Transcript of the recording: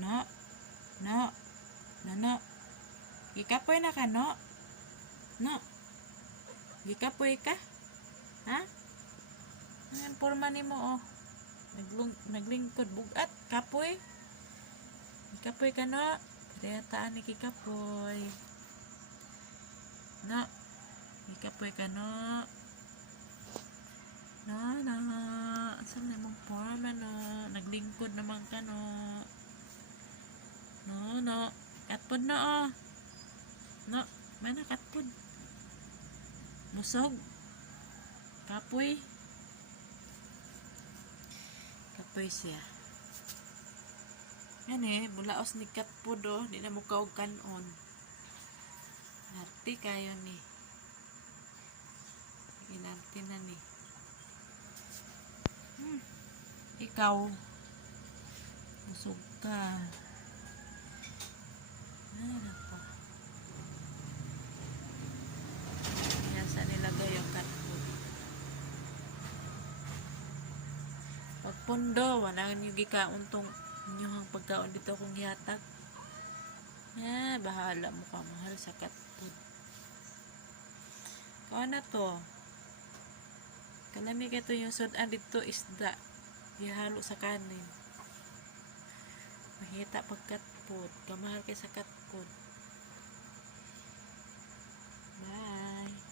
No, no, no, no. Gikapoy na ka, no? No. Gikapoy ka? Ha? Ang forma nimo oh. Naglingkod bugat kapoy. Gikapoy ka, no? Dayataan ni gikapoy. No. Gikapoy ka, no? No, no. Asam na mong forma, no? Naglingkod naman ka, no? No, no. Katpod na, oh. No. Mana katpod? Musog. Kapoy. Kapoy siya. Yan bulaos ni katpod, oh. Di na mo kaog kanon. Narti kayo ni. Ginarti na ni. Ikaw. Musog ka. Ay, nako. Yan sa nilagay yung katpod. Pagpundo, wala nyo gikaon tong inyong pagkaon dito kung hihatag. Bahala mo ka mahal sa katpod. Kau na to. Kalami ka to yung sudan dito isda. Ihalo sa kanin. Mahita pag katpod. Kamahal kay sa katpod. Bye.